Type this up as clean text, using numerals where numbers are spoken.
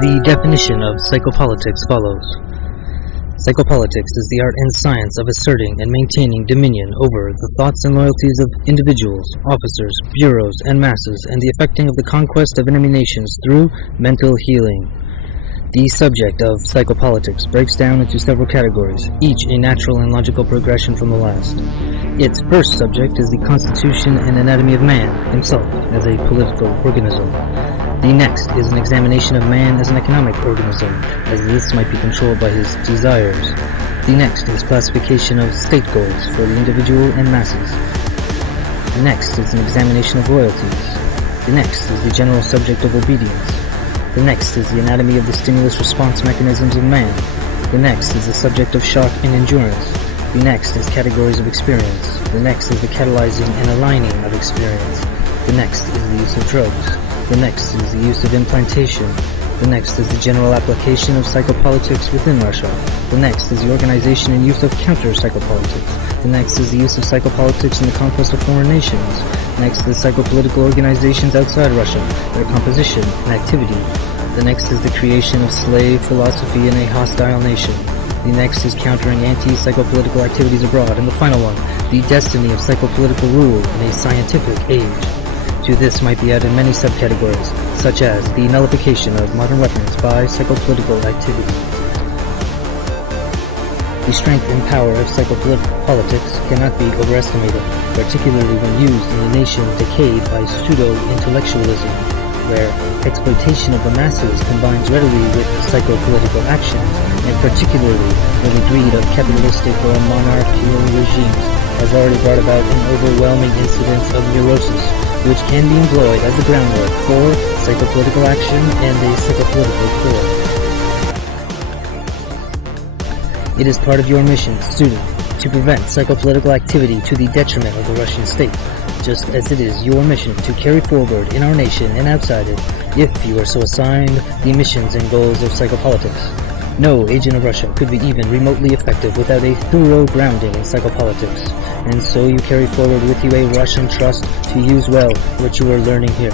The definition of psychopolitics follows. Psychopolitics is the art and science of asserting and maintaining dominion over the thoughts and loyalties of individuals, officers, bureaus, and masses, and the effecting of the conquest of enemy nations through mental healing. The subject of psychopolitics breaks down into several categories, each a natural and logical progression from the last. Its first subject is the constitution and anatomy of man himself as a political organism. The next is an examination of man as an economic organism, as this might be controlled by his desires. The next is classification of state goals for the individual and masses. The next is an examination of loyalties. The next is the general subject of obedience. The next is the anatomy of the stimulus response mechanisms of man. The next is the subject of shock and endurance. The next is categories of experience. The next is the catalyzing and aligning of experience. The next is the use of drugs. The next is the use of implantation. The next is the general application of psychopolitics within Russia. The next is the organization and use of counter-psychopolitics. The next is the use of psychopolitics in the conquest of foreign nations. Next is psychopolitical organizations outside Russia, their composition and activity. The next is the creation of slave philosophy in a hostile nation. The next is countering anti-psychopolitical activities abroad. And the final one, the destiny of psychopolitical rule in a scientific age. To this might be added many subcategories, such as the nullification of modern weapons by psychopolitical activity. The strength and power of psychopolitics cannot be overestimated, particularly when used in a nation decayed by pseudo-intellectualism, where exploitation of the masses combines readily with psychopolitical actions, and particularly when the greed of capitalistic or monarchical regimes has already brought about an overwhelming incidence of neurosis, which can be employed as the groundwork for psychopolitical action and a psychopolitical core. It is part of your mission, student, to prevent psychopolitical activity to the detriment of the Russian state, just as it is your mission to carry forward in our nation and outside it, if you are so assigned, the missions and goals of psychopolitics. No agent of Russia could be even remotely effective without a thorough grounding in psychopolitics, and so you carry forward with you a Russian trust to use well what you are learning here.